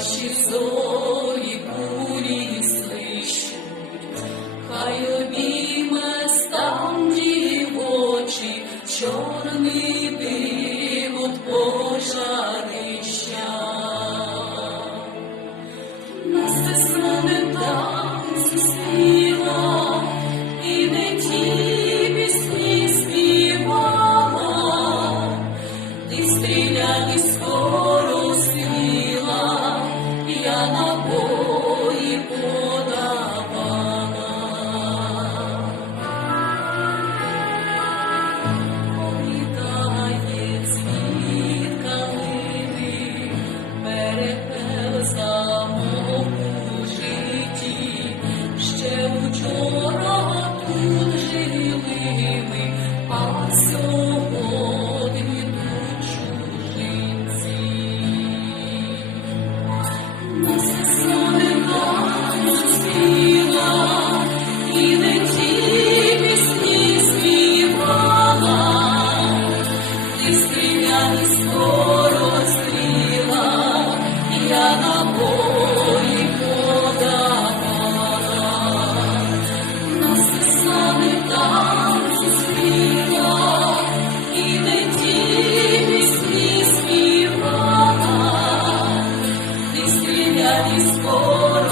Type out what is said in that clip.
наші зорі кулі слищуть, хай обійме стан очі, чорний дивот пожарища. Нас не стане там зустріти. Oh.